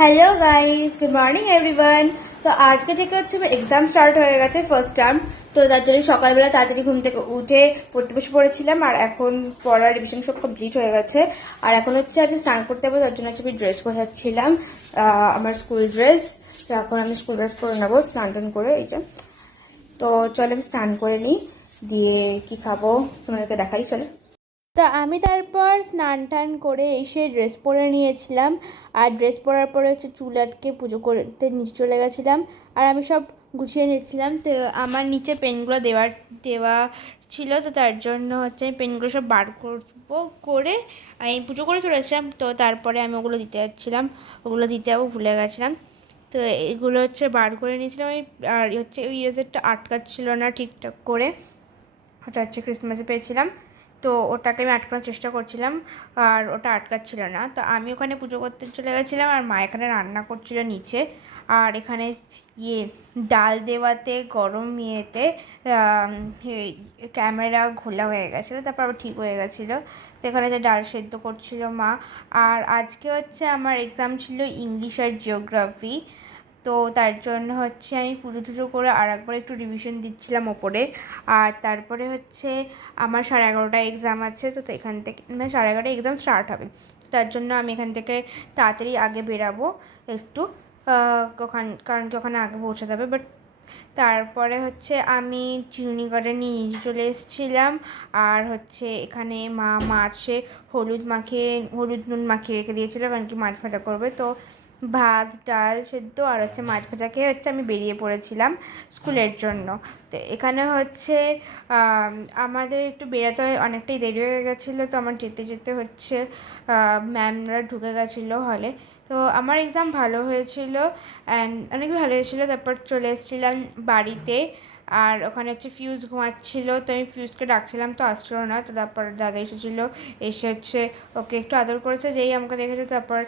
Hello guys good morning everyone তো আজকে থেকে হচ্ছে আমার এক্সাম স্টার্ট হয়ে গেছে ফার্স্ট টার্ম তো তার জন্য সকালবেলা তাড়াতাড়ি ঘুম থেকে উঠে পড়তে বসে পড়েছিলাম, আর এখন পড়ার রিভিশন সব কমপ্লিট হয়ে গেছে। আর এখন হচ্ছে আমি স্নান করতে যাব, তার জন্য হচ্ছে আমি ড্রেস গোছাচ্ছিলাম আমার স্কুল ড্রেস তো এখন আমি স্কুল ড্রেস পরে নেব, স্নান টান করে, এই যে। তো চলো আমি স্নান করে নিই, দিয়ে কি খাব, তোমাদেরকে দেখাই, চলো। তা আমি তারপর স্নান টান করে এসে ড্রেস পরে নিয়েছিলাম। আর ড্রেস পরার পরে হচ্ছে চুল আটকে পুজো করতে নিচে চলে গেছিলাম। আর আমি সব গুছিয়ে নিয়েছিলাম। তো আমার নিচে পেনগুলো দেওয়ার, দেওয়া ছিল। তো তার জন্য হচ্ছে আমি পেনগুলো সব বার করব, করে আমি পুজো করে চলে এসেছিলাম। তো তারপরে আমি ওগুলো দিতে যাচ্ছিলাম। ওগুলো দিতে যাব ভুলে গেছিলাম। তো এগুলো হচ্ছে বার করে নিয়েছিলাম। আমি আর হচ্ছে ওই ইরেজারটা আটকাচ্ছিল না ঠিকঠাক করে। ওটা হচ্ছে ক্রিসমাসে পেয়েছিলাম। তো ওটাকে আমি আটকানোর চেষ্টা করছিলাম, আর ওটা আটকাচ্ছিল না। তো আমি ওখানে পুজো করতে চলে গেছিলাম, আর মা এখানে রান্না করছিল নিচে। আর এখানে ইয়ে ডাল দেওয়াতে, গরম ইয়েতে ক্যামেরা ঘোলা হয়ে গেছিল, তারপর আবার ঠিক হয়ে গেছিল। তো এখানে যে ডাল সেদ্ধ করছিল মা। আর আজকে হচ্ছে আমার এক্সাম ছিল ইংলিশ আর জিওগ্রাফি তো তার জন্য হচ্ছে আমি পুজো টুজো করে আর একবার একটু রিভিশন দিচ্ছিলাম ওপরে। আর তারপরে হচ্ছে আমার সাড়ে এগারোটায় এক্সাম আছে, তো এখান থেকে মানে সাড়ে এগারোটায় এক্সাম স্টার্ট হবে। তার জন্য আমি এখান থেকে তাড়াতাড়ি আগে বেরাবো একটু ওখান, কারণ কি ওখানে আগে পৌঁছাতে হবে। বাট তারপরে হচ্ছে আমি চিরুনি গার্ডেনে নিয়ে চলে এসেছিলাম। আর হচ্ছে এখানে মা মাছে হলুদ মাখিয়ে, হলুদ নুন মাখিয়ে রেখে দিয়েছিল, কারণ কি মাছ ভাজা করবে। তো ভাত, ডাল সেদ্ধ আর হচ্ছে মাছ ভাজা খেয়ে হচ্ছে আমি বেরিয়ে পড়েছিলাম স্কুলের জন্য। তো এখানে হচ্ছে আমাদের একটু বেরোতে অনেকটাই দেরি হয়ে গেছিল, তো আমার যেতে যেতে হচ্ছে ম্যামরা ঢুকে গেছিল হলে তো আমার এক্সাম ভালো হয়েছিল অ্যান্ড অনেক ভালো হয়েছিলো, তারপর চলে এসেছিলাম বাড়িতে আর ওখানে হচ্ছে ফিউজ ঘুমাচ্ছিলো, তো আমি ফিউজকে ডাকছিলাম তো আসছিল না, তো তারপর দাদা এসেছিল, এসে হচ্ছে ওকে একটু আদর করেছে, যেই আমাকে দেখেছে, তারপর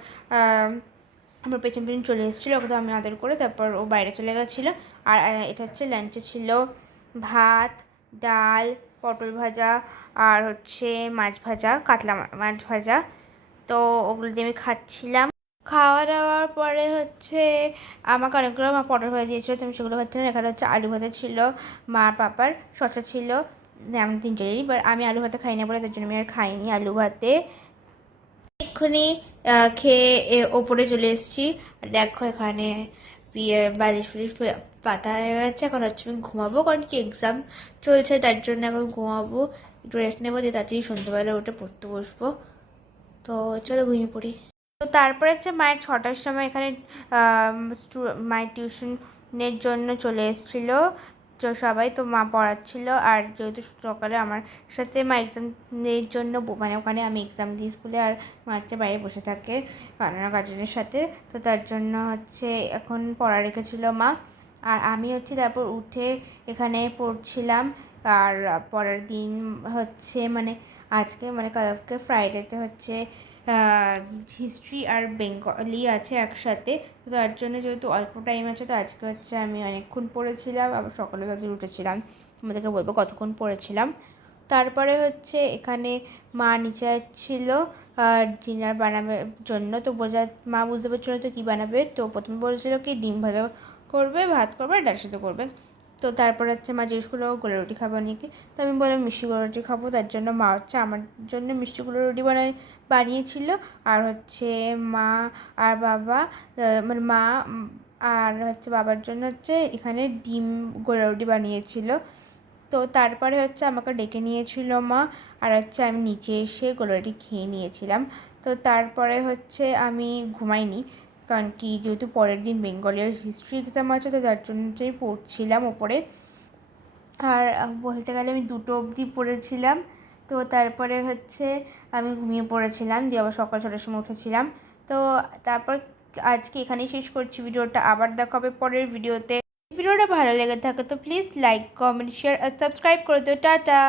আমার পেছন পেছন চলে এসেছিল, ওকে তো আমি আদর করে তারপর ও বাইরে চলে গেছিল। আর এটা হচ্ছে লাঞ্চে ছিল ভাত, ডাল, পটল ভাজা আর হচ্ছে মাছ ভাজা, কাতলা মাছ ভাজা। তো ওগুলো দিয়ে আমি খাচ্ছিলাম। খাওয়া দাওয়ার পরে হচ্ছে আমাকে অনেকগুলো মা, পটল ভাজা দিয়েছিলো, তো আমি সেগুলো খাচ্ছিলাম এখানে হচ্ছে আলু ভাজা ছিল, মার পাপার শসা ছিল। আমি তিনজনেরই বাট আমি আলু ভাতে খাই না বলে তার জন্য আমি আর খাইনি আলু ভাতে। এক্ষুনি খেয়ে ওপরে চলে এসেছি। দেখো এখানে বালিশ ফুলিশ পাতা হয়ে গেছে। এখন হচ্ছে আমি ঘুমাবো, কারণ কি এক্সাম চলছে, তার জন্য এখন ঘুমাবো। একটু রেস্ট নেব, দিয়ে তাড়াতাড়ি সন্ধ্যেবেলা উঠে পড়তে বসবো। তো চলো ঘুমিয়ে পড়ি। তো তারপরে হচ্ছে মায়ের ছটার সময় এখানে মায়ের টিউশনের জন্য চলে এসেছিল। তো সবাই তো মা পড়াচ্ছিল, আর যেহেতু সকালে আমার সাথে মা এক্সামের জন্য মানে ওখানে আমি এক্সাম দিই স্কুলে, আর মা হচ্ছে বাইরে বসে থাকে বানানো গার্জেনের সাথে। তো তার জন্য হচ্ছে এখন পড়া রেখেছিল মা। আর আমি হচ্ছে তারপর উঠে এখানে পড়ছিলাম, আর পরের দিন হচ্ছে মানে আজকে মানে কালকে ফ্রাইডেতে হচ্ছে হিস্ট্রি আর বেঙ্গলি আছে একসাথে। তো তার জন্য যেহেতু অল্প টাইম আছে, তো আজকে হচ্ছে আমি অনেকক্ষণ পড়েছিলাম, আবার সকালে তাদের উঠেছিলাম। তোমাদেরকে বলব কতক্ষণ পড়েছিলাম। তারপরে হচ্ছে এখানে মা নিচে ছিল ডিনার বানাবার জন্য, তো বোঝা, মা বুঝতে পারছিল তো কী বানাবে। তো প্রথমে বলেছিল কি, ডিম ভাজা করবে, ভাত করবে ডাল সিদ্ধ করবে। তো তারপর হচ্ছে মা জিজ্ঞেস করল গোলা রুটি খাব নাকি? তো আমি বললাম, মিষ্টি গোলা রুটি খাব, তার জন্য মা হচ্ছে আমার জন্য মিষ্টি গোলা রুটি বানাই, বানিয়েছিল। আর হচ্ছে মা আর বাবা মানে মা আর হচ্ছে বাবার জন্য হচ্ছে এখানে ডিম গোলা রুটি বানিয়েছিল। তো তারপরে হচ্ছে আমাকে ডেকে নিয়েছিল মা, আর হচ্ছে আমি নিচে এসে গোলাটি খেয়ে নিয়েছিলাম। তো তারপরে হচ্ছে আমি ঘুমাইনি। কারণ কি, যেহেতু পরের দিন বেঙ্গলের হিস্ট্রি এক্সাম আছে, তো তার জন্য পড়ছিলাম ওপরে। আর বলতে গেলে আমি দুটো অবধি পড়েছিলাম, তো তারপরে হচ্ছে আমি ঘুমিয়ে পড়েছিলাম, দিয়ে আবার সকাল ছটার সময় উঠেছিলাম। তো তারপর আজকে এখানেই শেষ করছি ভিডিওটা, আবার দেখা হবে পরের ভিডিওতে। ভিডিওটা ভালো লেগে থাকে তো প্লিজ লাইক কমেন্ট শেয়ার আর সাবস্ক্রাইব করে দিও। টাটা!